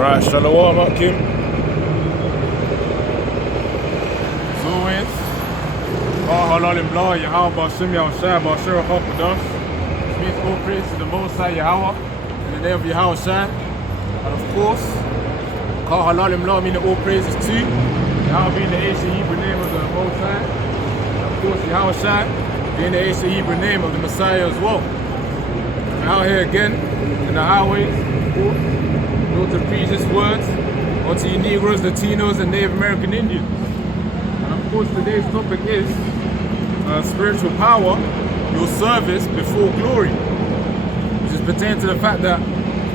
Alright, Shalom, Akim. As always, Halal and Blah, Yahweh, Bashim, Yahushai, Bashir, Hakadosh. Which means all praise to the Most High Yahweh, in the name of Yahushai. And of course, Halal and Blah meaning all praises to Yahweh being the ancient Hebrew name of the Most High. And of course, Yahushai being the ancient Hebrew name of the Messiah as well. We're out here again in the highways, of course, to preach His words unto you Negroes, Latinos, and Native American Indians. And of course, today's topic is spiritual power, your service before glory, which is pertaining to the fact that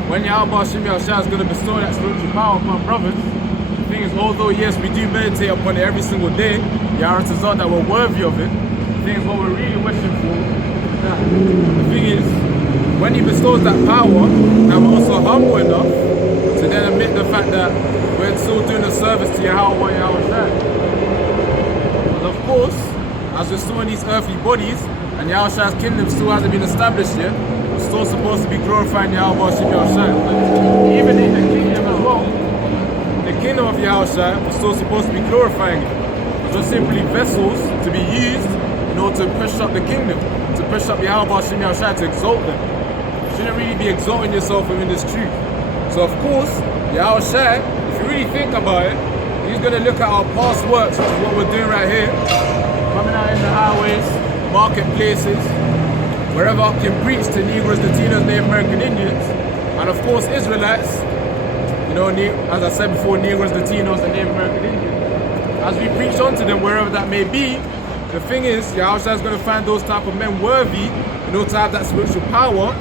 when Yahweh Shem Yahushua is going to bestow that spiritual power upon brothers, the thing is, although yes, we do meditate upon it every single day, Yahweh to thought that we're worthy of it. The thing is, what we're really wishing for is that the thing is, when He bestows that power, that we're also humble enough to then admit the fact that we're still doing a service to Yahweh Yahushua. But of course, as we're still in these earthly bodies, and Yahushua's kingdom still hasn't been established yet, we're still supposed to be glorifying Yahweh Shem Yahushua. Even in the kingdom as well, the kingdom of Yahushua, we're still supposed to be glorifying it. We're just simply vessels to be used in order to push up the kingdom, to push up Yahweh Shem Yahushua, to exalt them. You shouldn't really be exalting yourself within this truth. So of course, Yahushua, if you really think about it, He's going to look at our past works, which is what we're doing right here, coming out in the highways, marketplaces, wherever I can preach to Negroes, Latinos, Native American Indians, and of course Israelites, you know, as I said before, Negroes, Latinos, and Native American Indians. As we preach unto them, wherever that may be, the thing is, Yahushua is going to find those type of men worthy in order to have that spiritual power,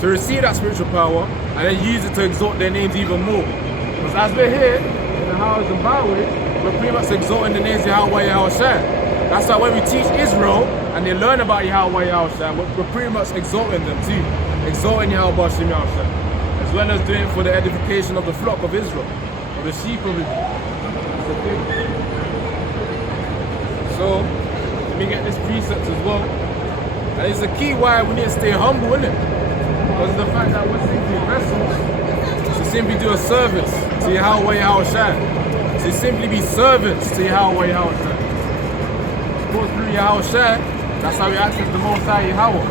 to receive that spiritual power, and then use it to exalt their names even more. Because as we're here, in the highways and byways, we're pretty much exalting the names of Yahweh Yahushua. That's why when we teach Israel, and they learn about Yahweh Yahushua, we're pretty much exalting them too. Exalting Yahweh Shem Yahushua. As well as doing it for the edification of the flock of Israel, or the sheep of Israel. That's the thing. So, let me get this precept as well. And it's the key why we need to stay humble, isn't it? Because of the fact that we're simply vessels to simply do a service to Yahweh Yahushua. To simply be servants to Yahweh Yahushua. Of course, through Yahushua, that's how we access the Most High Yahweh.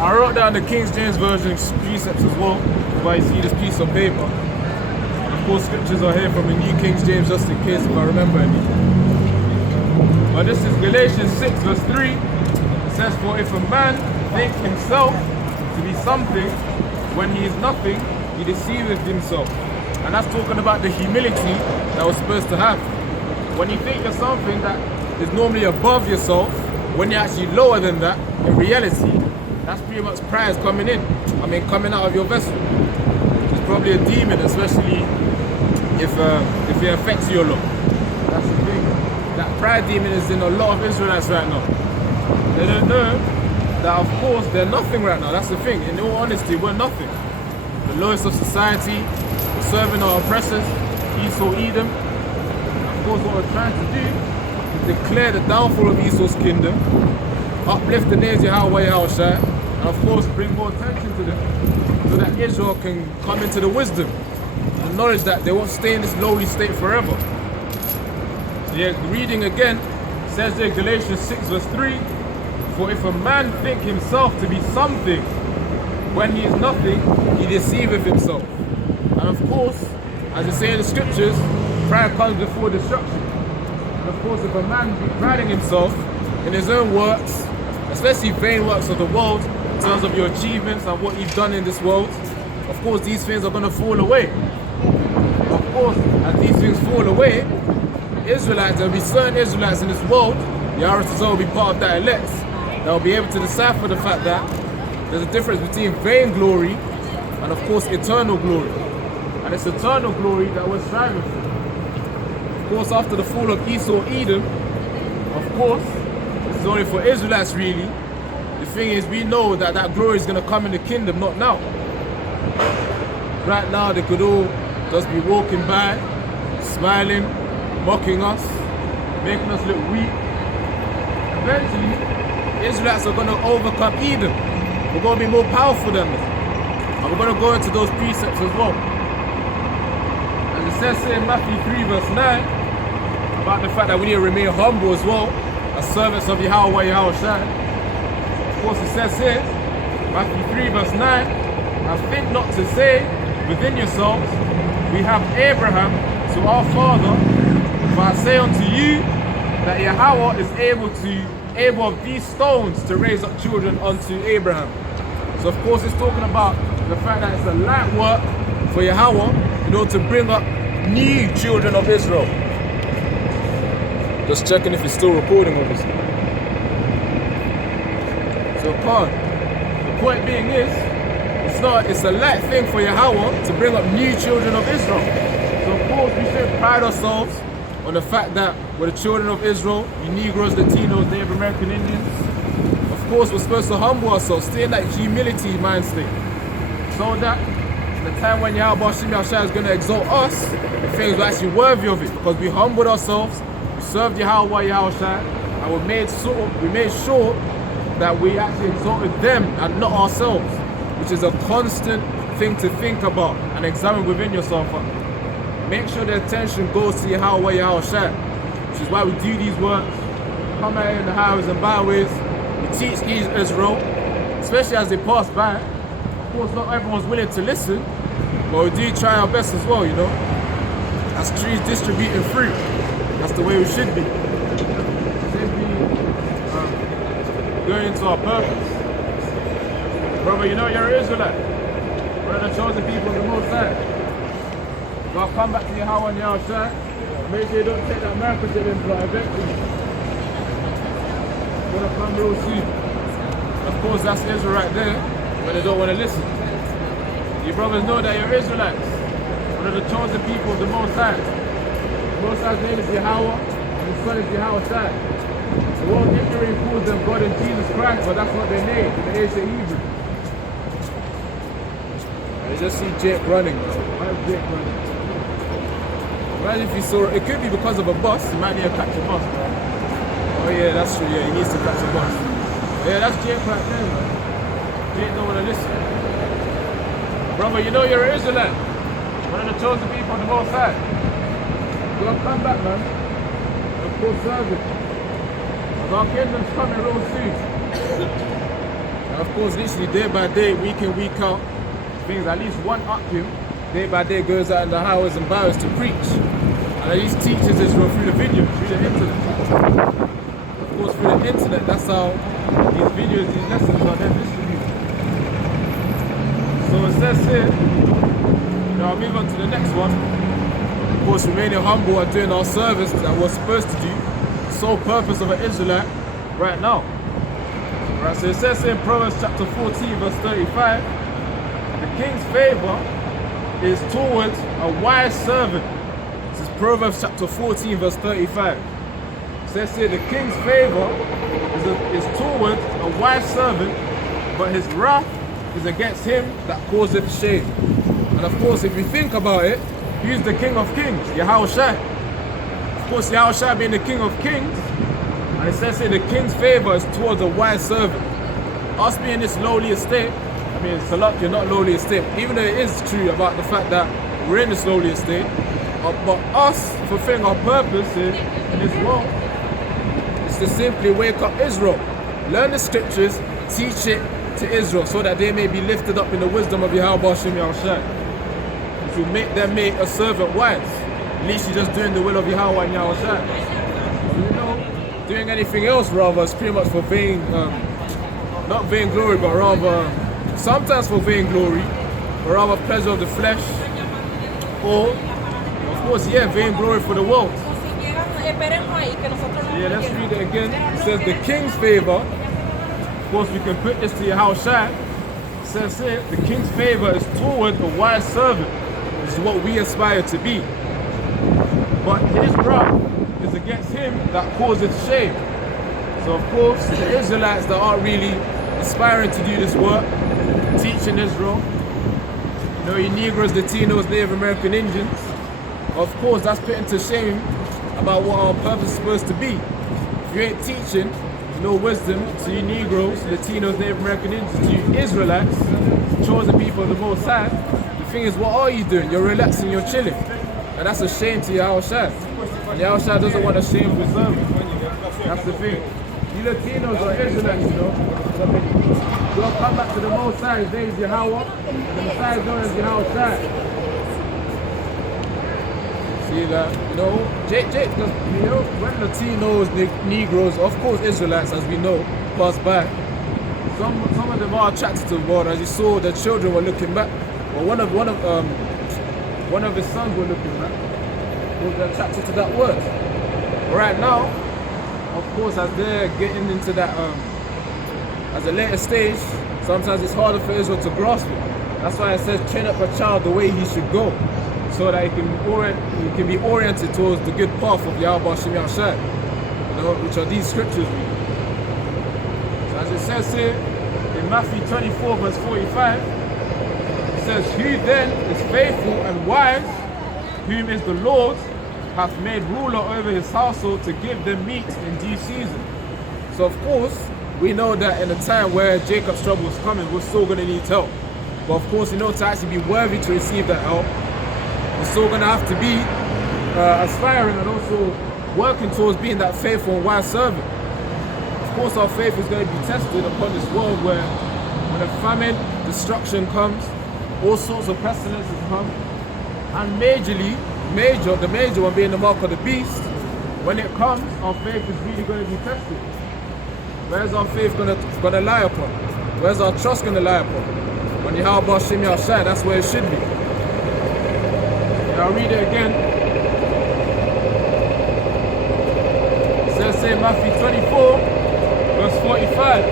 I wrote down the King James Version precepts as well, where you see this piece of paper. And of course, scriptures are here from the New King James, just in case if I remember any. But this is Galatians 6 verse 3. It says, for if a man think himself to be something, when he is nothing, he deceiveth himself. And that's talking about the humility that we're supposed to have. When you think you're something that is normally above yourself, when you're actually lower than that, in reality, that's pretty much pride coming in. I mean, coming out of your vessel. It's probably a demon, especially if it affects you a lot. That's the thing. That pride demon is in a lot of Israelites right now. They don't know that, of course, they're nothing right now. That's the thing. In all honesty, we're nothing. The lowest of society, we're serving our oppressors, Esau, Edom. Of course, what we're trying to do is declare the downfall of Esau's kingdom, uplift the names of Yahweh Yahushua, and of course, bring more attention to them, so that Israel can come into the wisdom, the knowledge that they won't stay in this lowly state forever. Yeah, reading again, it says there, Galatians 6 verse 3, for if a man think himself to be something, when he is nothing, he deceiveth himself. And of course, as it says in the scriptures, pride comes before destruction. And of course, if a man be priding himself in his own works, especially vain works of the world, in terms of your achievements and what you've done in this world, of course, these things are going to fall away. Of course, as these things fall away, Israelites, there will be certain Israelites in this world, the RSS will be part of that elect, that will be able to decipher the fact that there's a difference between vain glory and, of course, eternal glory. And it's eternal glory that we're striving for. Of course, after the fall of Esau, Edom, of course, this is only for Israelites really. The thing is, we know that that glory is going to come in the kingdom, not now. Right now, they could all just be walking by, smiling, mocking us, making us look weak. Eventually, Israelites are going to overcome Edom. We're going to be more powerful than them. And we're going to go into those precepts as well. says here in Matthew 3 verse 9 about the fact that we need to remain humble as well as servants of Yahweh Yahushua. Of course, it says here, Matthew 3 verse 9, and think not to say within yourselves, we have Abraham to our father, for I say unto you that Yahweh is able of these stones to raise up children unto Abraham. So of course it's talking about the fact that it's a light work for Yahweh in order to bring up new children of Israel. Just checking if it's still recording, obviously. So the point being is, it's a light thing for Yahweh to bring up new children of Israel. So of course we should pride ourselves on the fact that we're the children of Israel, you Negroes, Latinos, Native American Indians. Of course we're supposed to humble ourselves, stay in that humility mind state. So that the time when Yahweh Shem Yahshua is going to exalt us, the things we're actually worthy of it, because we humbled ourselves, we served Yahweh Yahushua, and we made sure that we actually exalted them and not ourselves, which is a constant thing to think about and examine within yourself. Make sure the attention goes to Yahweh Yahushua, which is why we do these works, come out in the highways and byways, we teach Israel, especially as they pass by. Of course, not everyone's willing to listen, but we do try our best as well, you know. As trees distributing fruit, that's the way we should be. Simply going into our purpose. Brother, you know you're an Israelite. We're the chosen people of the Most High. You gotta come back to Yahweh and Yahushua. Make sure you don't take that microchip implant eventually. You're gonna come real soon. Of course, that's Israel right there, but they don't want to listen. You brothers know that you're Israelites. One of the chosen people of the Most High. The Most High's name is Yahweh, and His Son is Yahushua. The world ignorantly calls them God and Jesus Christ, but that's not their name in the ancient Hebrew. I just see Jake running, bro. Why is Jake running? Imagine if you saw it. It could be because of a bus. He might need to catch a bus, bro. Oh yeah, that's true. Yeah, he needs to catch a bus. Yeah, that's Jake right there, man. Jake don't want to listen. Brother, you know you're an Israelite. One of the chosen people on the Most High. You're gonna come back, man. And of course, serve it. Our kingdom's coming real soon. And of course, literally day by day, week in, week out, things at least one Akim, day by day goes out in the highways and byways to preach. And at least teaches Israel through the video, through the internet. Of course, through the internet, that's how these videos, these lessons are then distributed. So it says here, now I'll move on to the next one. Of course, remaining humble and doing our service that we're supposed to do. Sole purpose of an Israelite right now. Right, so it says in Proverbs chapter 14 verse 35, the king's favor is towards a wise servant. This is Proverbs chapter 14 verse 35. It says here the king's favor is towards a wise servant, but his wrath is against him that causeth shame. And of course, if you think about it, who's the King of Kings? Yahushua. Of course, Yahushua being the King of Kings, and it says here the king's favor is towards a wise servant. Us being this lowly estate, I mean, it's a lot, you're not lowly estate, even though it is true about the fact that we're in this lowly estate, but us fulfilling our purpose here in this world is to simply wake up Israel, learn the scriptures, teach it to Israel, so that they may be lifted up in the wisdom of Yahweh Shem Yahshua, which will make them make a servant wise. At least you're just doing the will of Yahweh and Yahushua. You know, doing anything else rather is pretty much for vain, not vain glory, but rather sometimes for vain glory, but rather pleasure of the flesh, or of course, yeah, vain glory for the world. Yeah, let's read it again. It says the king's favor. Of course, we can put this to Yahushua. It says here, the king's favor is toward a wise servant. This is what we aspire to be. But his wrath is against him that causeth shame. So of course, the Israelites that aren't really aspiring to do this work, teaching Israel, you know, you Negroes, Latinos, Native American Indians, of course that's putting to shame about what our purpose is supposed to be. If you ain't teaching, no wisdom to you Negroes, Latinos, Native American Indians, to you Israelites, chosen people of the Most High, the thing is, what are you doing? You're relaxing, you're chilling. And that's a shame to Yahushua. And Yahushua doesn't want a shame preserved. That's the thing. You Latinos are Israelites, you know. You'll come back to the Most High, his name is Yahweh, and the Messiah is known as Yahushua. See that? You know, when Latinos, Negroes, of course Israelites, as we know, pass by, some of them are attracted to the world. As you saw, the children were looking back. Well, one of his sons were looking back. Was attracted to that word. Right now, of course, as they're getting into that, as a later stage, sometimes it's harder for Israel to grasp it. That's why it says, train up a child the way he should go, so that he can be oriented towards the good path of Yahweh Shem Yahushua, you know, which are these scriptures. So as it says here in Matthew 24 verse 45, it says, who then is faithful and wise, whom is the Lord, hath made ruler over his household to give them meat in due season. So of course, we know that in a time where Jacob's trouble is coming, we're still going to need help. But of course, you know, to actually be worthy to receive that help, we're still going to have to be aspiring and also working towards being that faithful and wise servant. Of course, our faith is going to be tested upon this world where when a famine, destruction comes, all sorts of pestilences come, and the major one being the mark of the beast. When it comes, our faith is really going to be tested. Where's our faith going to lie upon? Where's our trust going to lie upon? When Yahweh Shem Yahushua, that's where it should be. And I'll read it again. It says in Matthew 24, verse 45,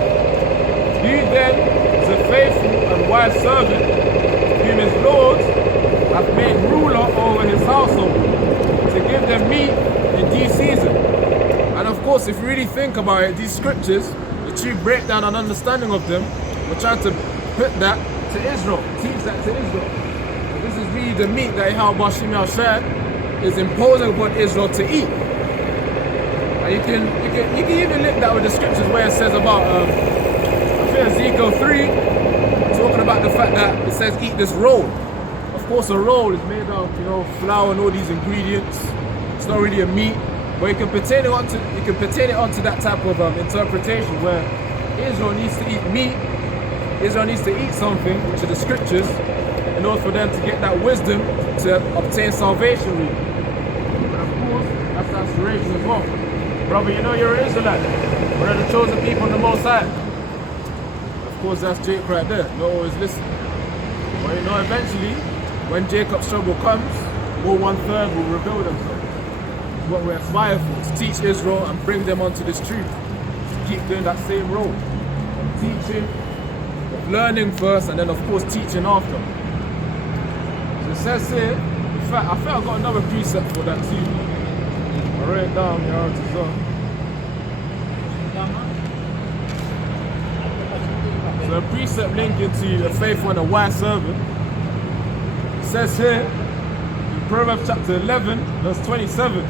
who then is a faithful and wise servant, whom his Lord hath made ruler over his household, to give them meat in due season. And of course, if you really think about it, these scriptures, the true breakdown and understanding of them, we're trying to put that to Israel, teach that to Israel. So this is really the meat that Yahweh Shem Yahushua is imposing upon Israel to eat. And you can even link that with the scriptures where it says about I think Ezekiel 3, talking about the fact that it says eat this roll. Of course, a roll is made of, you know, flour and all these ingredients. It's not really a meat, but you can pertain it onto that type of interpretation where Israel needs to eat meat. Israel needs to eat something, which are the scriptures, in order for them to get that wisdom to obtain salvation. Really. And of course, that's aspiration as well. Brother, you know you're an Israelite. One of the chosen people on the Most High. Of course, that's Jake right there. Not always listen. But you know, eventually, when Jacob's trouble comes, more 1/3 will reveal themselves. What we aspire for, to teach Israel and bring them onto this truth. To keep doing that same role. Teaching, learning first, and then of course teaching after. So it says here, in fact, I think I've got another precept for that too. I wrote it down here as well. So a precept linking to a faithful and a wise servant. It says here, in Proverbs chapter 11, verse 27,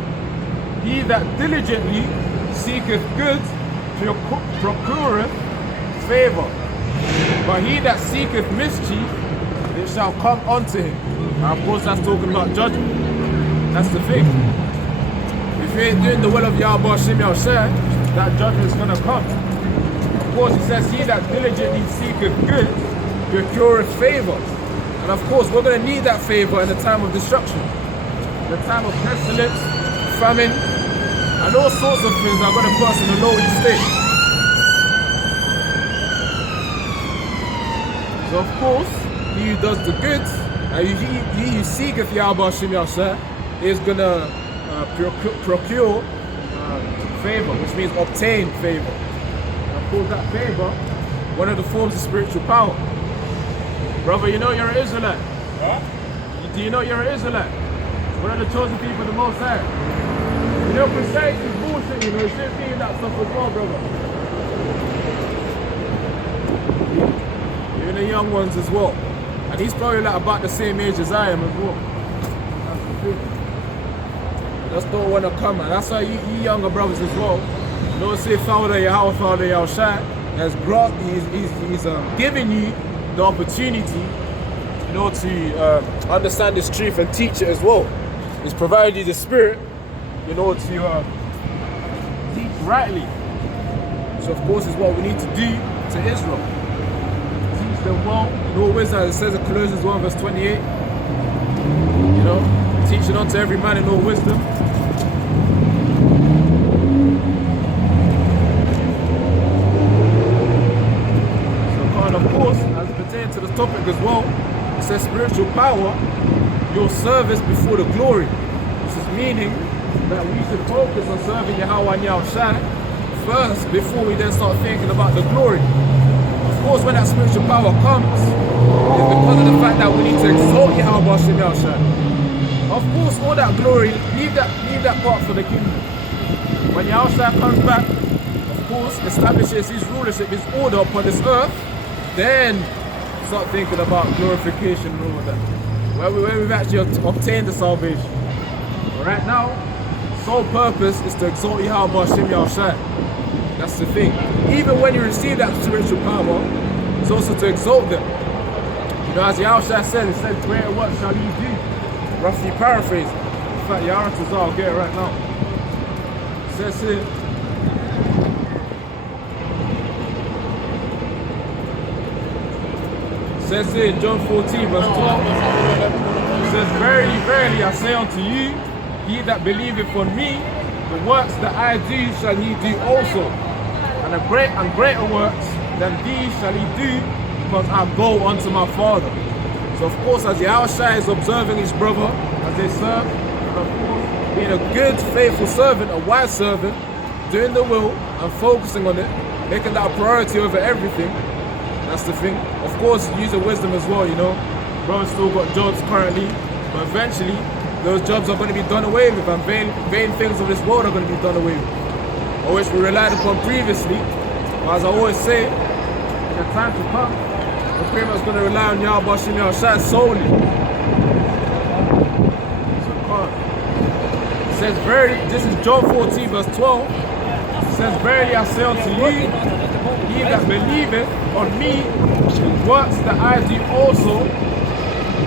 he that diligently seeketh good procureth favor, but he that seeketh mischief, it shall come unto him. Now, of course, that's talking about judgment. That's the thing. If you ain't doing the will of Yahweh Shem Yahushua, that judgment's going to come. Of course, it says, he that diligently seeketh good, procureth favor. And of course, we're going to need that favor in the time of destruction. The time of pestilence, famine, and all sorts of things are going to put us in a lowly state. So of course, he who does the good, he who seeketh Yahweh Shem Yahushua is going to procure favor, which means obtain favor. And of course, that favor, one of the forms of spiritual power. Brother, you know you're an Israelite. What? Do you know you're an Israelite? One of the chosen people of the Most High. You know, Christianity is bullshit, you know, you shouldn't be in that stuff as well, brother. Even the young ones as well. And he's probably like about the same age as I am as well. That's the thing. I just don't want to come, and that's why you younger brothers as well, don't say Father Yahushua has brought, he's giving you the opportunity, you know, to understand this truth and teach it as well. He's provided you the Spirit in order to teach rightly. So of course, is what we need to do to Israel. Teach them well in all wisdom, as it says in Colossians 1 verse 28. You know, teaching unto every man in all wisdom. And of course, as it pertains to the topic as well, it says spiritual power, your service before the glory. This is meaning that we should focus on serving Yahweh and Yahushua first before we then start thinking about the glory. Of course, when that spiritual power comes, it's because of the fact that we need to exalt Yahweh and Yahushua. Of course, all that glory, leave that part for the kingdom. When Yahushua comes back, of course, establishes his rulership, his order upon this earth, then start thinking about glorification and all of that. Where we've actually obtained the salvation. But right now, sole purpose is to exalt Yahweh Hashem Yahushua. That's the thing. Even when you receive that spiritual power, it's also to exalt them. You know, as Yahushua said, he said, greater what shall you do? Roughly paraphrased. In fact, Yahushua, I'll get it right now. It says here, says here in John 14 verse 12, it says, verily, verily, I say unto you, he that believeth on me, the works that I do shall he do also. And greater works than these shall he do, because I go unto my Father. So of course, as Yahushua is observing his brother as they serve, and of course, being a good, faithful servant, a wise servant, doing the will and focusing on it, making that a priority over everything. That's the thing. Of course, using wisdom as well, you know. Brothers still got jobs currently, but eventually those jobs are going to be done away with, and vain things of this world are going to be done away with, or which we relied upon previously. But as I always say, in the time to come, we're pretty much going to rely on Yahweh Hashem Yahushua solely. It says, verily, this is John 14 verse 12. It says, verily I say unto you, he that believeth on me, the works that I do also,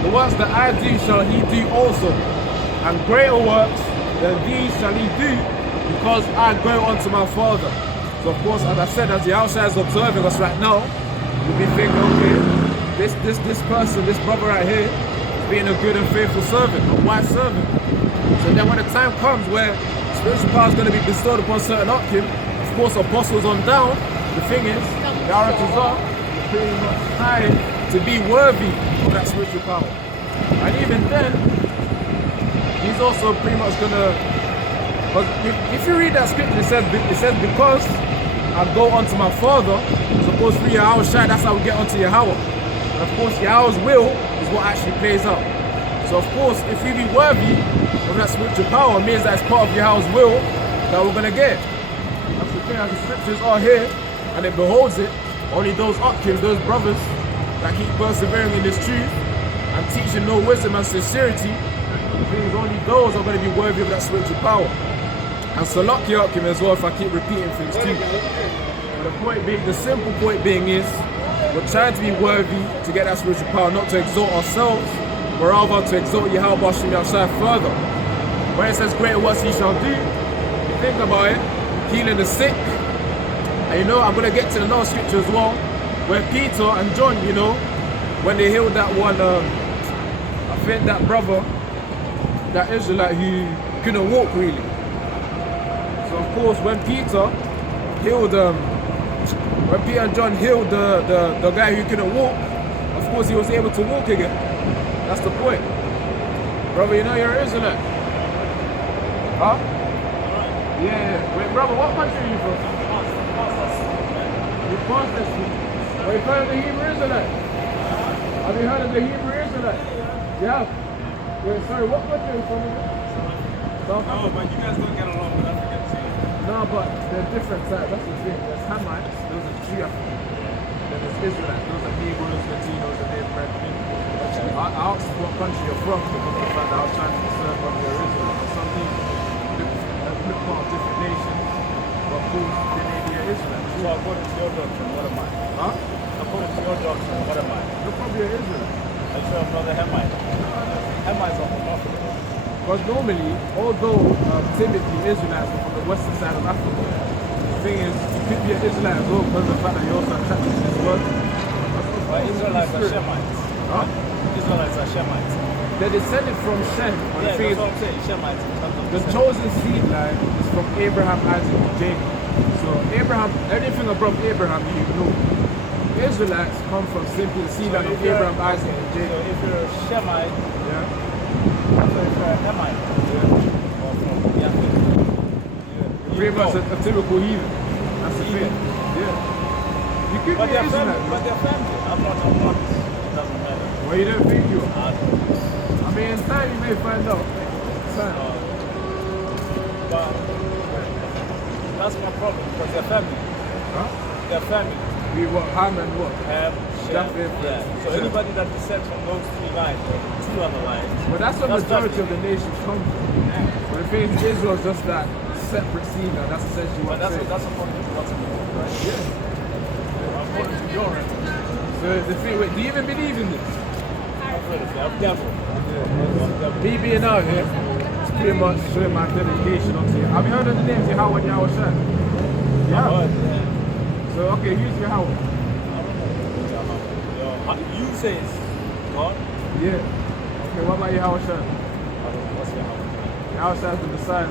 the works that I do shall he do also, and greater works than these shall he do, because I go unto my Father. So of course, as I said, as the outside is observing us right now, you'll be thinking, okay, this person, this brother right here, is being a good and faithful servant, a wise servant. So then when the time comes where spiritual power is going to be bestowed upon certain Akim, of course apostles on down, the thing is, the Aratazar is pretty much trying to be worthy of that spiritual power. And even then, he's also pretty much gonna, but if you read that scripture, it says because I go unto my Father, suppose through Yahushua, that's how we get onto Yahweh. And of course, Yahweh's will is what actually plays out. So of course, if we be worthy of that spiritual power, it means that it's part of Yahweh's will that we're gonna get. That's the thing, as the scriptures are here, and it beholds it, only those Akim, those brothers that keep persevering in this truth and teaching no wisdom and sincerity, only those are going to be worthy of that spiritual power. And Salaki Akim as well, if I keep repeating things too. But the point being, the simple point being is, we're trying to be worthy to get that spiritual power, not to exalt ourselves, but rather to exalt Yahweh Hashem Yahushua further. When it says greater works he shall do, you think about it, healing the sick. And you know, I'm going to get to another scripture as well, where Peter and John, you know, when they healed that one, I think that brother, that Israelite who couldn't walk really. So of course, when Peter and John healed the guy who couldn't walk, of course he was able to walk again. That's the point. Brother, you know you're an Israelite. Huh? Yeah. Wait, brother, what country are you from? Have you heard of the Hebrew Israelite? Have you heard of the Hebrew Israelite? Yeah. Wait, sorry, what country are you from? South Africa. But you guys don't get along with African too. No, but they're different types. That's the thing. There's Hamites, those are Jew Africans. Then there's Israelites, those are Hebrews, Latinos, and they're bred people. I asked what country you're from because of the fact that I was trying to discern whether you're Israelite. Some people look part of different nations, but of course, they may be an Israelite. So according to your doctrine, what am I? Huh? According to your doctrine, what am I? You're probably an Israelite. I'm sure I'm not a Hamite. Hamites are from Africa. But Because normally, although typically Israelites are from the western side of Africa, the thing is, you could be an Israelite as well because of the fact that you're also attracted to this word. But Israelites are Shemites. Huh? Israelites are Shemites. They're descended from Shem. But Yeah, the thing that's is, what I'm saying. Shemites in terms of the descent. chosen seed line is from Abraham, Isaac, and Jacob. So Abraham, anything above Abraham, you ignore. Israelites come from simply the seed line of Abraham, Isaac, and So Jacob. if you're a Shemite, Yeah. so if you're a Hamite, or from Yafet, Pretty much a typical heathen. That's the thing. Yeah. You could But be they're an family. Israelite. But they're family. I'm not. It doesn't matter. Well, you don't think you are. I don't. I mean, in time you may find out. Time. But that's my problem because they're family. Huh? They're family. We what? Ham and what? Ham, Shem. Japheth, Yeah. So Shem. anybody that descends from those three lines, or two other lines. But that's where That's majority family. of the nations come from. But the thing is, Israel's just that separate seed now. That's essentially But what I'm saying. that's according to what's right. Yeah. According to your reference. So the thing, wait, do you even believe in this? I'm devil. Me being out here, it's pretty much showing my dedication onto you. Have you heard of the names Yahweh and Yahweh Shai? Yeah. So, okay, who's Yahweh? You say it's God. Yeah. Okay, what about Yahweh Shai? What's your Yahweh Shai is the Messiah.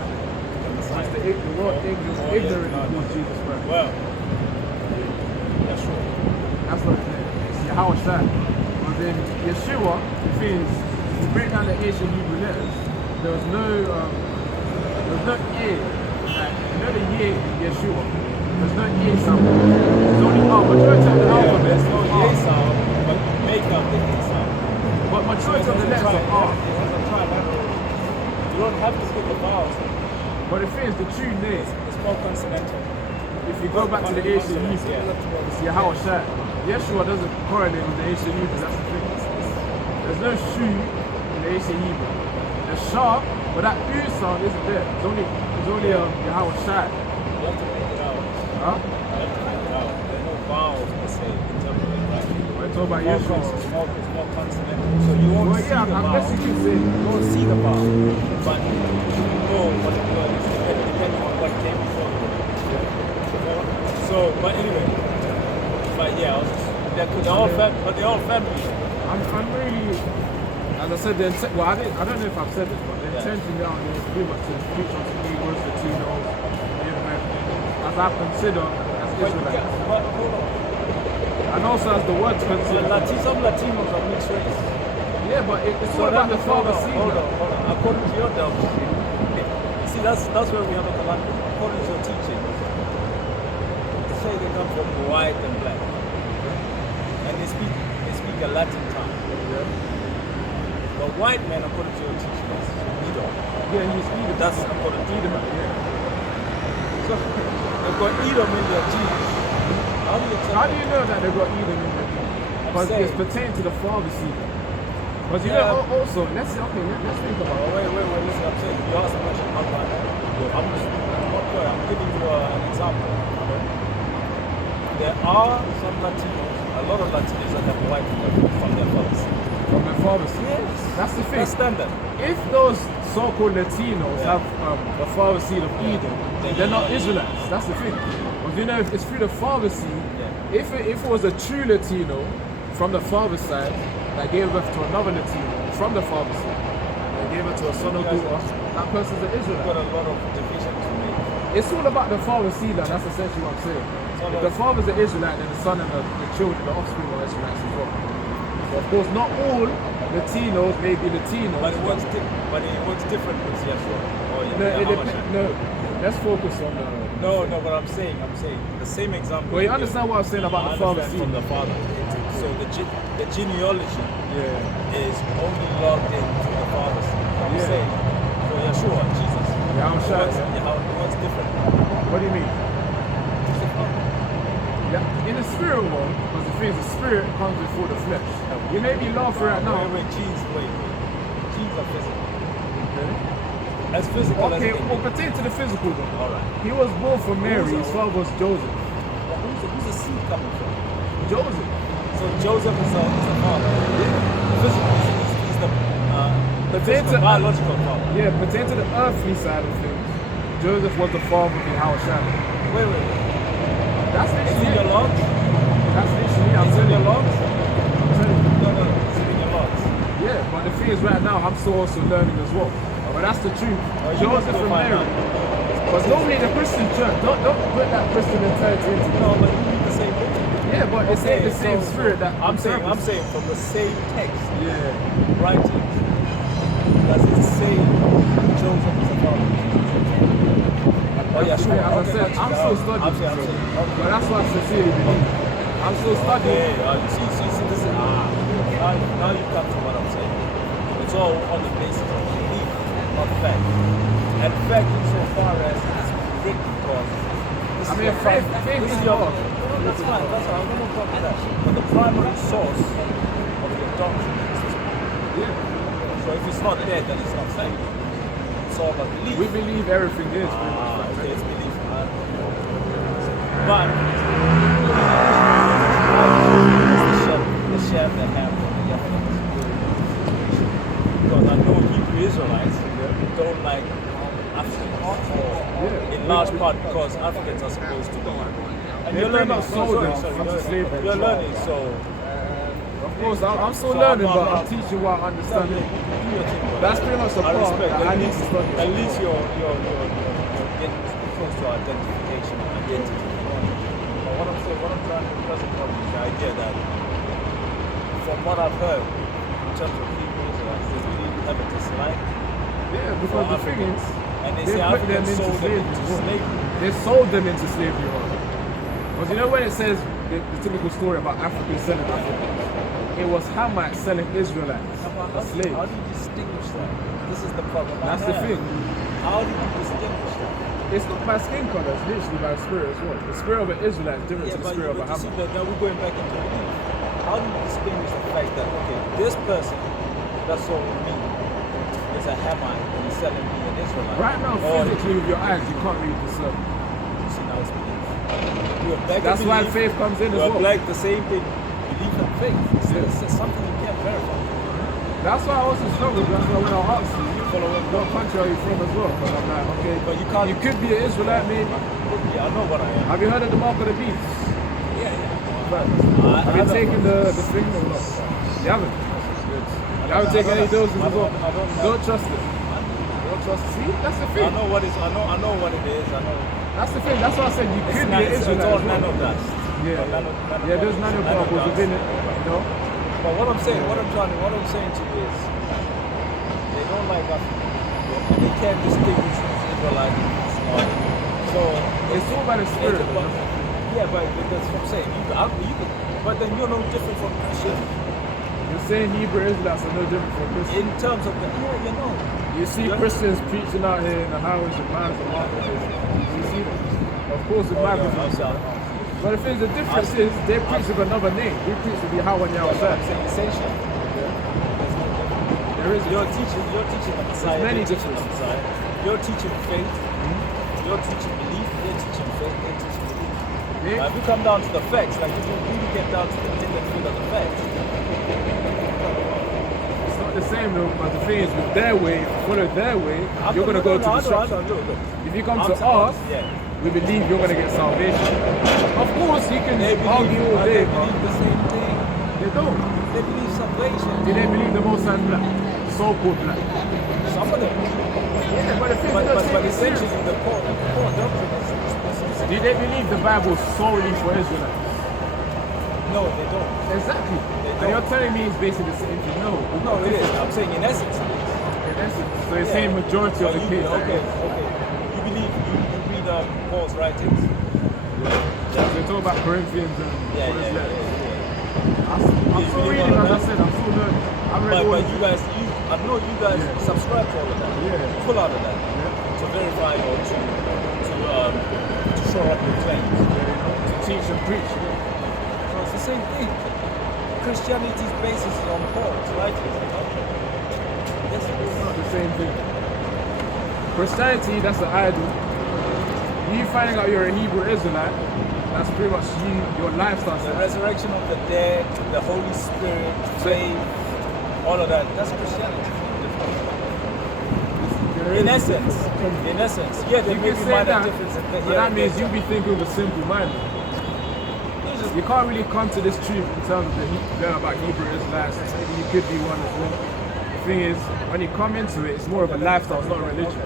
The world ignorant of Jesus Christ. Well, that's true. That's what it is. It's Yahweh Shai. But then Yeshua, the thing is, if you break down the ancient Hebrew letters, there was no year. Like, you know the year in Yeshua. There's no year sound. There's only R. Majority of the alphabet is no R. A sound, but make up the A sound. But majority of the letters are R. You don't have to skip the vowels. But the thing is, the true name, It's more consonantal. if you go back to the ancient Hebrew, it's Yahweh Shai. Yeshua doesn't correlate with the ancient Hebrew, that's the thing. There's no shu in the ancient Hebrew. There's sha, but that u sound isn't there. It's only Yahweh Shai. You have to make it out. Huh? You have to make it out. There are no vowels per se in terms of it, right? We're talking about Yeshua. It's more consonantal. So you won't Well, see yeah, the I vowel. guess you could say. You won't see the vowel. But you know what it is depending on what came before the word. So, but anyway. But yeah, they're all family. I'm really, as I said, I don't know if I've said this, but the intention down here is pretty much to preach onto Negroes, Latinos, Native Americans, as I consider as Israelites. But hold on. And also as the word consider. Some Latinos are mixed race. Yeah, but it's all about the father seed. Hold on. According to your doctrine, see that's where we have a conundrum. According to your teaching, say they come from white and black, and they speak a Latin tongue. Yeah. But white men, according to your teaching, is Edom. Yeah, he's Edom. That's according to Edom, Edom. yeah. So they've got Edom in their genes. How do you know that they got Edom in their genes? Because it's pertaining to the father seed. Because you know, also, let's think about it. Wait, listen, I'm saying, you asked a question about that. I'm giving you an example. There are some Latinos, a lot of Latinos that have white from their fathers. From their father seed. Yes. That's the thing. That's standard. If those so-called Latinos have the father seed of Edom, they're not Israelites. That's the thing. But you know, if it's through the father seed, if it was a true Latino from the father's side that gave birth to another Latino from the father's side, they gave birth to a son or daughter, that person's an You've Israelite. got a lot of division to make. It's all about the father seed line. That's essentially what I'm saying. If the father's an Israelite, then the son and the children, the offspring are Israelites as well. So of course, not all Latinos may be Latinos. But it works different with Yeshua. No, let's focus on the... No, but I'm saying the same example. Well, you understand what I'm saying about the father seed? From the father. So the genealogy is only logged into the father's. I'm saying for Yeshua, Jesus. What's different? What do you mean? Yeah, in the spirit world, because the thing is, the spirit comes before the flesh. You may be laughing right now. Wait, genes are physical. Okay. As physical as Okay, it well, pertain to the physical then. Alright. He was born from Mary, his father was Joseph. Who's the seed coming from? Joseph. So Joseph is a father. Physical. He's the pertain physical, to biological father. yeah, pertain to the earthly side of things, Joseph was the father of Yahushua. Wait. That's It's in literally your it. logs? That's literally I'm It's in telling your you. logs? I'm telling you. No. It's in your logs. Yeah, but the thing is right now I'm still also learning as well. But that's the truth. You must Joseph go and find Mary. out. Because normally the Christian church, don't put that Christian mentality into it. No, but you read the same book. Yeah, but it's Okay, the same so spirit that I'm saying interprets. from the same text, Yeah. writings. Does it say Joseph is a father? Oh yeah, That's the sure. thing, as I Okay, said, got you. I'm still I'm studying. saying. So, Okay. but that's what I sincerely believe. I'm still studying. Okay, see, this is now you come to what I'm saying. It's all on the basis of belief, not fact. And fact insofar as it's written because this I is mean, your faith this is is your God. that's fine, that's fine. I'm gonna talk to that. But the primary source of your doctrine is this book. Yeah. So if it's not there, then it's not faith. It's all about belief. We believe everything is. Okay, it's belief. But the chef that have the evidence. Because I know Hebrew Israelites don't like Africans. In large part because Africans are supposed to be. And you're learning. not sold them Sorry, into slavery. you're learning, so Of course, I'm still So learning, I'm but not- I'm teaching what I understand. do your thing, bro. That's pretty much the I part respect. that I need to study. At least you're getting close to identification and identity. But what I'm trying to impress upon you is the idea that from what I've heard in terms of people, they really have a dislike Yeah, for because the thing Africans. is, And they they say put them Africans into sold them slavery. into as well. slavery. They sold them into slavery. Because you know when it says the typical story about Africans selling Africans, it was Hamites selling Israelites as slaves. How do you distinguish that? This is the problem. That's the thing. How do you distinguish that? It's not by skin color, it's literally by spirit as well. The spirit of an Israelite is different to the spirit of a you see Hamite. that now we're going back into belief. How do you distinguish the fact that okay, this person that's sold me is a Hamite and he's selling me an Israelite? Right now, Or- physically with your eyes, you can't really discern. see now it's belief. You have black That's and why belief. faith comes in as You have well. like the same thing. Belief and faith. It's something you can't verify. That's why I also struggle. That's why when I ask you, Follow what country are you from as well? Because I'm like, okay, But you can't- You could be an Israelite, maybe. Yeah, I know what I am. Have you heard of the mark of the beast? Yeah. Have you taken the thing or not? You haven't. You haven't taken any doses as well. I don't know. Don't trust it. Don't trust it. See, that's the I thing. know what it is. I know. That's the thing. That's why I said you could be an It's Israelite. all as well. nanodust. Yeah, yeah. There's nanoparticles within it. You know. But what I'm saying to you is, they don't like Africans. They can't distinguish Israelite or so. It's all by the spirit. Yeah, but that's what I'm saying. But then you're no different from Christian You're saying Hebrew Israelites are no different from Christians. in terms of the you know. You see Christians preaching out here in the highways and miles and marketplaces. You see them. Of course, with my vision. But the thing is, the difference is they preach with another name. We preach with Yahweh and I'm Yahweh. saying essentially. There is You're teaching the Messiah. There's many they're teaching the differences. Messiah. You're teaching faith. You're teaching belief. They're teaching faith. They're teaching belief. Yeah. If you come down to the facts, like if you really get down to the nitty and gritty of the facts, It's not the same though, but the thing is, with their way, follow their way, you're going to go to destruction. Look. If you come I'm to saying- us, yeah. we believe you're going to get salvation. Of course, you can They argue all day, they but believe the same thing. they don't. They believe salvation. Do they believe the Most High is black? So-called black. Some of them. Yeah, but the thing is, But, don't but, take but it essentially, serious. the core doctrine is Do they believe the Bible solely for Israelites? no, they don't. Exactly. They And you're don't. telling me it's basically the same thing. No. No, it is. I'm saying in essence, it is. In essence. So you're saying majority of the case. Okay. You believe you read Paul's writings. Yeah. They talk about Corinthians and Yeah. what is that. Yeah. I'm You still believe reading, all as of I that? said, I'm still learning. I'm ready But you guys, I know you guys Yeah. subscribe to all of that. Yeah. Pull out of that to verify or to shore up your claims. to teach and preach. So it's the same thing. Christianity's basis is on Paul's writings. Yes, it is. It's not the same thing. Christianity, that's an idol. You finding out you're a Hebrew Israelite, that's pretty much your lifestyle. The resurrection of the dead, the Holy Spirit, faith, all of that, that's Christianity. There In is. essence, yeah, there You may can be say minor that, differences. but that means you be thinking with a simple mind. You can't really come to this truth in terms of learn about Hebrew Israelites. Maybe you could be one as well. The thing is, when you come into it, it's more of a lifestyle, it's not a religion.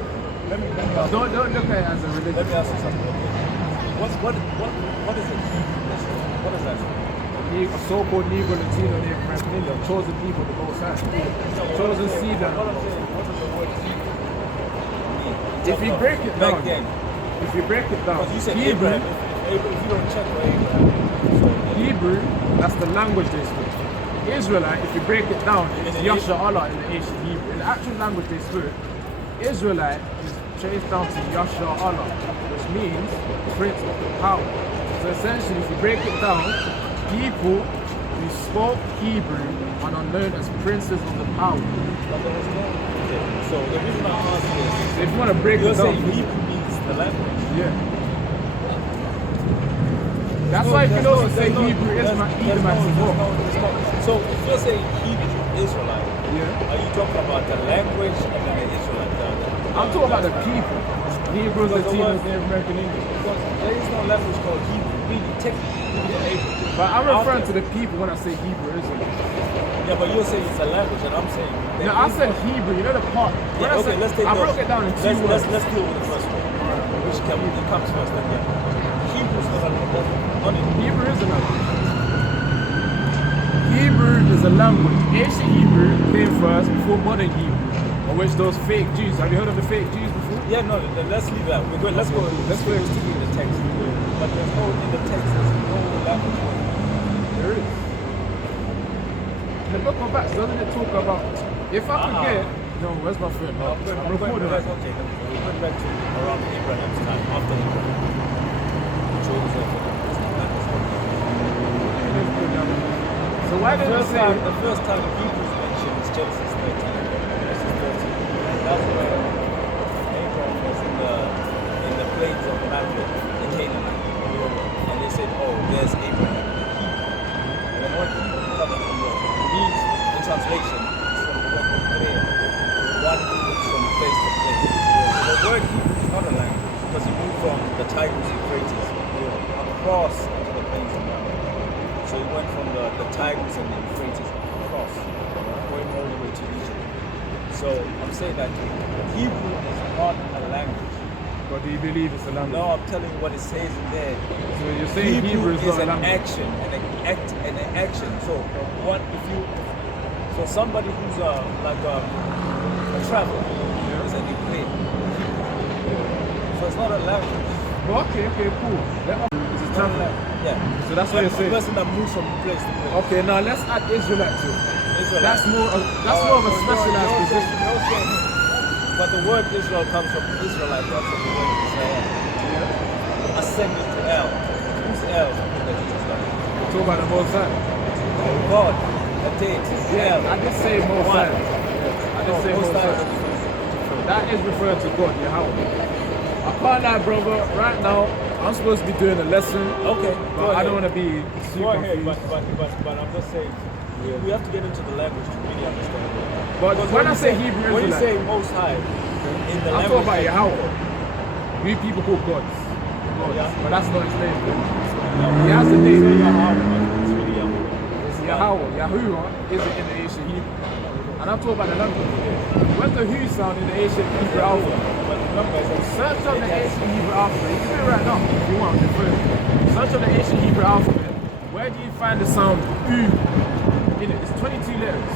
Let me ask you. Don't look at it as a Let religion. me ask you something. What is it? What is that? A so-called Negro, Latino, Native American Indian, chosen people, the Most High, chosen seed. What I'm saying, what does the word Hebrew mean? If you break it Back down, then, if you break it down, because you said Hebrew, Abraham. If you don't check for Abraham, so Hebrew, that's the language they speak. Israelite, if you break it down, it's Yasha Allah in the ancient Hebrew. In the actual language they speak, Israelite is traced down to Yasha Allah, which means Prince of the Power. So essentially, if you break it down, people who spoke Hebrew are known as princes of the power. but there was no. Okay. So the reason I'm asking is, So if you want to break you're it down, saying Hebrew means the language. yeah. That's why you can also say Hebrew Edomite as well. So if you're saying Hebrew Israelite, Yeah. are you talking about the language and then the Israelite? I'm talking about the people. Negroes, Because the Latinos, word- Native American English. Because there is no language called Hebrew. Really, technically, the Hebrew. But I'm referring to the people when I say Hebrew Israelite. Yeah, but you're saying it's a language, and I'm saying. No, I said Hebrew, you know the part. When Yeah, I okay, said, let's take I those. broke it down in two words. Let's deal with the first one. Which comes first, then yeah. Hebrew's not a language. Hebrew is a language. Hebrew is a language. Ancient Hebrew came first before modern Hebrew, on which those fake Jews. Have you heard of the fake Jews before? Yeah, no, let's leave that. Let's go stick in the text. But there's no, in the text, there's no language. There is. The book of Acts, doesn't it talk about, if I could get, no, where's my friend? No, I'm recording that. that. Okay, we went back to around Abraham's time, after Abraham. Joseph. So why did it say, The first time Hebrews mentioned is Genesis 13. Genesis 13. That's where Abraham was in the plains of Mamre, in Canaan. And they said, oh, there's Abraham. And the word Hebrew comes from means, in translation, is from the word Hebrew. One who moves from place to place. The word Hebrew is not a language because it moved from the Tigris Euphrates across into the plains of Mamre. So he went from the Tigris and the Euphrates across, going all the way to Egypt. So I'm saying that Hebrew is not a language. but do you believe it's a language? No, I'm telling you what it says in there. So you're saying Hebrew is not a an language? action, an action. So what if you? So somebody who's like a traveler is an plane. So it's not a language. Okay, cool. It's a traveler. Yeah. So that's what you're A saying? person that moves from place to place. Okay, now let's add Israelite to it. Israelite. That's more of a specialized position. But the word Israel comes from Israelite, that's from the word Israel. Ascending to El. Who's El? Talk about the Most High. God. That takes El. I did say Most High. I did say Most High. That is referring to God, Yahweh. I can't lie, brother. Right now, I'm supposed to be doing a lesson. Okay, But I don't want to be Go super ahead, confused. but I'm just saying, we have to get into the language to really understand it. But Because when I you say Hebrew when you Israelite, say Most High, in the I'm language, talking about Yahweh. We people call gods. Yeah. But that's not his name. Yahweh. He has a You say name. Yahweh, but it's really Yahweh. It's Yahweh. Yahuwah is in the ancient Hebrew. And I'm talking about the language. Where's the Hu sound in the ancient Hebrew alphabet? But remember, it's Search up the ancient Hebrew alphabet. You can do it right now if you want. Search up the ancient Hebrew alphabet. Where do you find the sound U in it? It's 22 letters.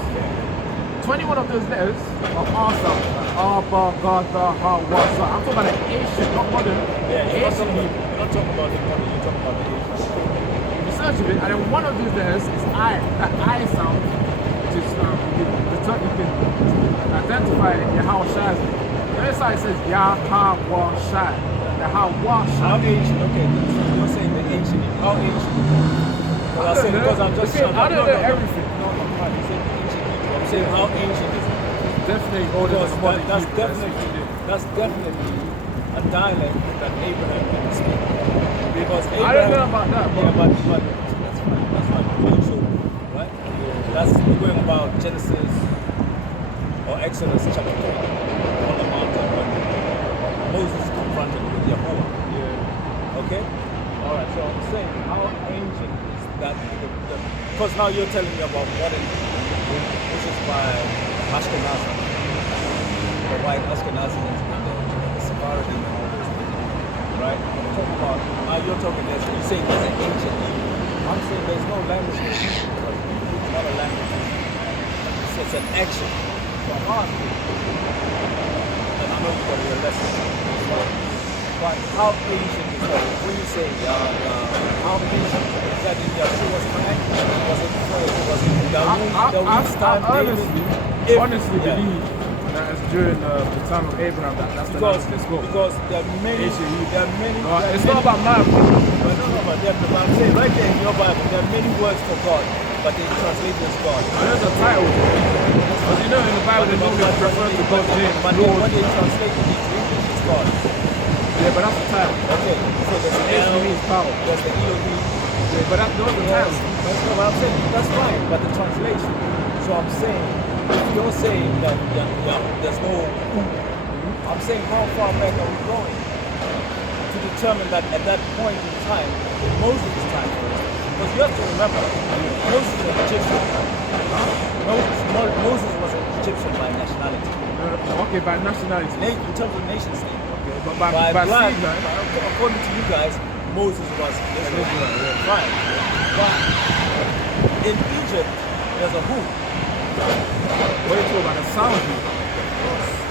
21 of those letters are R sound. R, Ba, Ga, Da, Ha, Wa, Sa. I'm talking about the ancient, not modern. Ancient Hebrew. you're not talking about the money, you're talking about the English. You search of it, and then one of those letters is I. That I sound, which is you can identify Yahweh Shai. The other side says Yahweh Shai. Yahweh How Shai. ancient? Okay, so you're saying the ancient. How ancient? Because I said because I'm just. I don't know everything. No, fine. You said ancient Hebrew. I'm saying how ancient is it? Definitely older Because than modern that's Hebrew. that's definitely a dialect that Abraham can speak. Because Abraham, I don't know about that, but yeah, but that's fine. That's fine. So, right? That's we're going about Genesis or Exodus chapter 3 on the mountain when Moses confronted with Yahweh. Yeah. Okay? Alright, so I'm saying how ancient is that? Because now you're telling me about modern, which is by Ashkenazi, the white Ashkenazi and the Sephardi and all those things. Right? I'm talking about, now you're talking this, you're saying there's an ancient Hebrew. I'm saying there's no language for Hebrew because Hebrew is not a language. It's an action. So I'm asking, and I know you're going to be a lesson. But how ancient is that? When you say how ancient is that in Yeshua's time? Was it Dawood's time? Honestly believe that it's during the time of Abraham that's the last let's go. Because there are many. It's not about my opinion. But I'm saying right there in your Bible, there are many words for God, but they translate as God. There's a title. But you know in the Bible they normally refer to God name. But when they translate it into English, it's God. Yeah, but that's the title. Okay, so there's the It means power. there's the Elohim. Yeah, but that's not the title. That's what I'm saying. That's fine, but the translation. So I'm saying, if you're saying that there's no who, I'm saying how far back are we going to determine that at that point in time, Moses' time, for instance, because you have to remember, Moses was Egyptian. Moses was an Egyptian by nationality. Okay, by nationality. In terms of nation state. But by blood, seed, right? according to you guys, Moses was Israel. Right. But in Egypt, there's a who. What are you talking about? The sound here.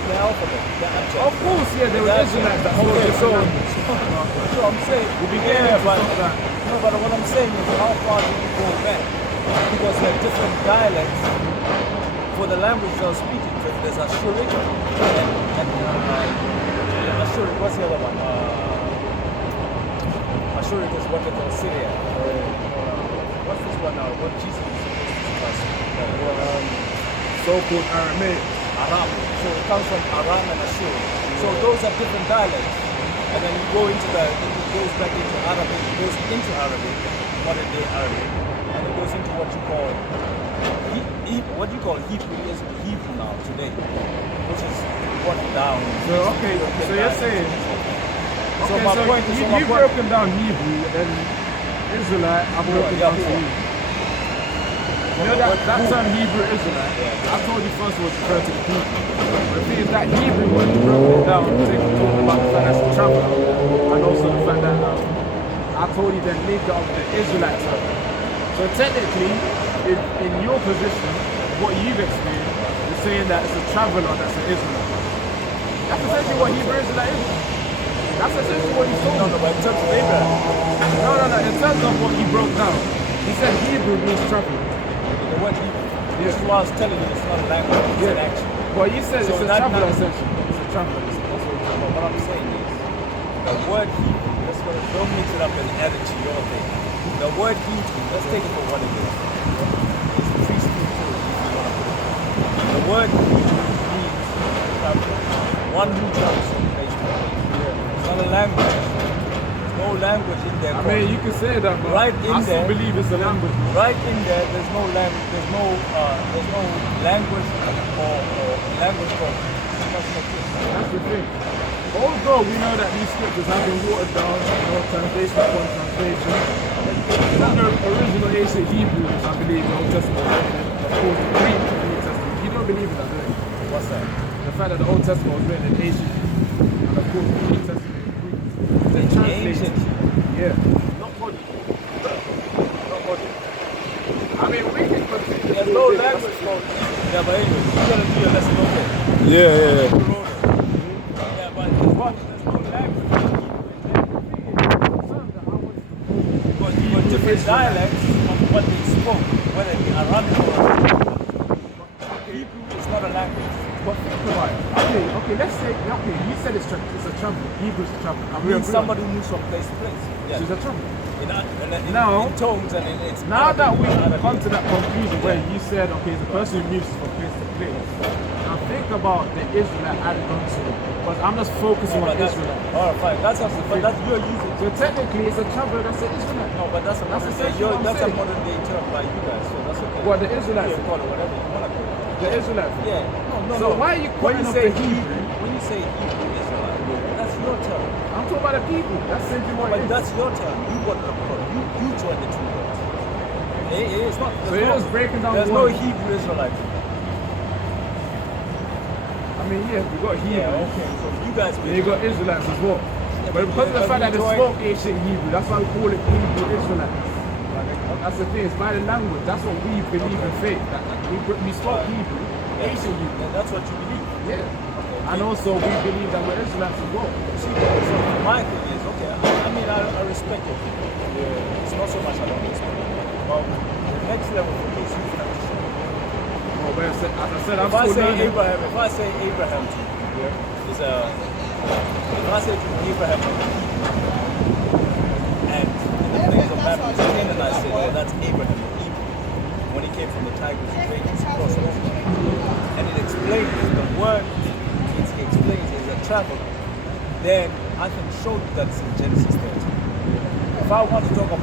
The alphabet, the abjad. Of course, yeah, there were Israelites that spoke Okay, this so language. I'm saying, We began to but, stop that. no, but what I'm saying is how far do you go back? Because there are different dialects for the language they're speaking. There's Ashuric and Ashuric, what's the other one? Ashuric is what they call Syria. What's this one now? What Jesus is supposed to So-called Aramaic. Aram. So it comes from Aram and Ashur. So those are different dialects. And then you go into it goes back into Arabic, it goes into Arabic, modern day Arabic, and it goes into what you call Hebrew is Hebrew now today, which is watered down. So okay, so you're saying So okay, my so point is, you've broken down Hebrew and Israelite, I've broken down to you. You know that term Hebrew Israelite, I told you first was referred to the people. The thing is that Hebrew was broken it down, talking about the fact that's a traveler, and also the fact that I told you then make it of the Israelite term. So technically, in your position, what you've experienced, you're saying that it's a traveler that's an Israelite. That's essentially what Hebrew Israelite is. That's essentially what he told me. No, but in terms of Abraham. No. In terms of what he broke down, he said Hebrew means traveler. The word Hebrew. This is what I was telling you, it's not a language, it's an action. Well, you said So it's a that traveler now- essentially. It's a traveler. But what I'm saying is, the word Hebrew, don't mix it up and add it to your thing. The word Hebrew, let's take it for what it is. It's priestly too, if you want to put it. The word Hebrew means traveler. One who travels from place to place. It's not a language. There's no language in there. I mean, you can say that, but Right in I still there- believe it's a language. Right in there, there's no language. There's no language or language called. That's the thing. Although we know that these scriptures have been watered down, translation upon translation. From the original ancient Hebrew, I believe, the Old Testament, of course, the Greek, the New Testament. You don't believe in that, do you? What's that? The fact that the Old Testament was written in ancient Hebrew, and of course the New Testament in Greek. They In translate- ancient. Yeah. Not body. Not body. I mean, we can continue. There's no language called. Yeah, but anyway, you gotta do your lesson over there. Yeah. Yeah, but there's no language. Because you got different dialects of what they spoke, whether it be Arabic or Hebrew is not a language. But think about it. Okay, let's say, you said it's a traveler. Hebrew's a traveler. It means somebody who moves from place to place. Yeah. She's a traveler. In Now- tones and in its Now that we Arabic. come to that conclusion where you said, okay, it's a person who moves from place to place. Now think about the Israelite added onto it. Because I'm just focusing on But that's, Israel. all right, fine. That's but that's you're using. So technically, it's a traveler that's an Israelite. No, but that's a modern day. essentially what I'm That's a saying. modern day term by you guys, so that's okay. What, the Israelites? You call it whatever you want to call it. The Israelite. Yeah. No. So why are you when calling you up say the Hebrew? When you say Hebrew Israelite, that's your term. I'm talking about the people. That's simply what But it is. that's your term. You got the problem. You joined the two worlds. It's not. So you're just breaking down There's one. no Hebrew Israelite. I mean, yeah, we got Hebrew. Yeah, okay. So you guys. Then you got Israelites as well. But because of the fact that they spoke ancient Hebrew, that's why we call it Hebrew Israelites. That's the thing, it's by the language. That's what we believe in faith. We spoke Hebrew, ancient Hebrew. And that's what you believe. Yeah. And also we believe that we're Israelites as well. See, so my thing is, okay, I mean, I respect your opinion. Yeah. It's not so much I don't respect it. But the next level for me is you have to show me. Oh, but as I said, I'm If I still say learning. Abraham, to you, is a, if I say to Abraham, and in the days of Babylon, the Canaanites said, well, that's Abraham, the Hebrew. When he came from the Tigris, Euphrates, crossed over. And it explains, the word it explains is a travel. Then I can show you that's in Genesis 13. If I want to talk about